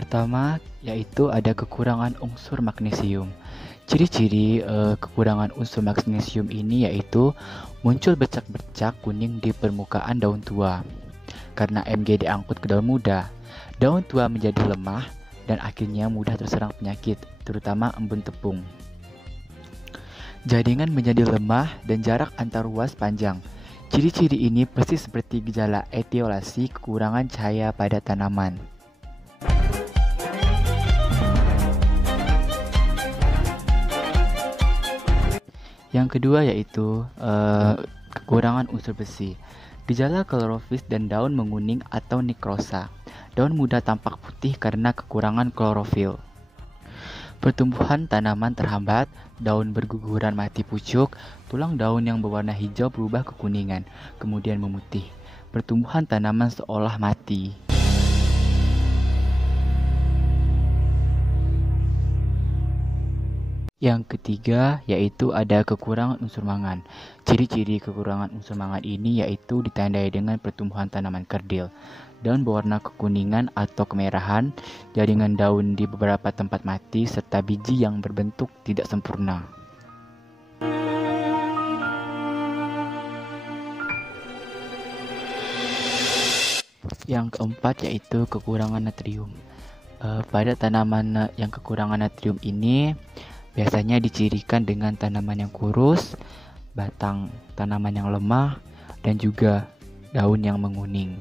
pertama yaitu ada kekurangan unsur magnesium. Ciri-ciri kekurangan unsur magnesium ini yaitu muncul bercak-bercak kuning di permukaan daun tua. Karena Mg diangkut ke daun muda, daun tua menjadi lemah dan akhirnya mudah terserang penyakit, terutama embun tepung. Jaringan menjadi lemah dan jarak antar ruas panjang. Ciri-ciri ini persis seperti gejala etiolasi kekurangan cahaya pada tanaman. Yang kedua yaitu kekurangan unsur besi. Gejala klorofis dan daun menguning atau nekrosa. Daun muda tampak putih karena kekurangan klorofil. Pertumbuhan tanaman terhambat, daun berguguran mati pucuk, tulang daun yang berwarna hijau berubah kekuningan, kemudian memutih. Pertumbuhan tanaman seolah mati. Yang ketiga yaitu ada kekurangan unsur mangan. Ciri-ciri kekurangan unsur mangan ini yaitu ditandai dengan pertumbuhan tanaman kerdil, daun berwarna kekuningan atau kemerahan, jaringan daun di beberapa tempat mati, serta biji yang berbentuk tidak sempurna. Yang keempat yaitu kekurangan natrium. Pada tanaman yang kekurangan natrium ini biasanya dicirikan dengan tanaman yang kurus, batang tanaman yang lemah, dan juga daun yang menguning.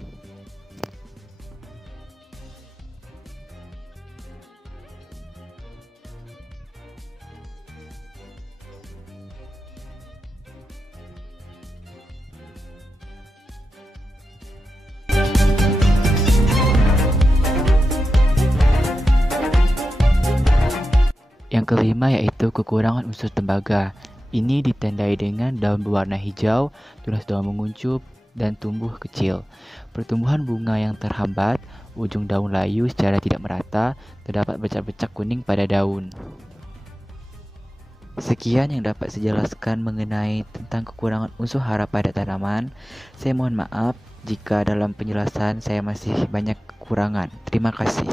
Yang kelima yaitu kekurangan unsur tembaga. Ini ditandai dengan daun berwarna hijau, tunas daun menguncup, dan tumbuh kecil. Pertumbuhan bunga yang terhambat, ujung daun layu secara tidak merata, terdapat bercak-bercak kuning pada daun. Sekian yang dapat saya jelaskan mengenai tentang kekurangan unsur hara pada tanaman. Saya mohon maaf jika dalam penjelasan saya masih banyak kekurangan. Terima kasih.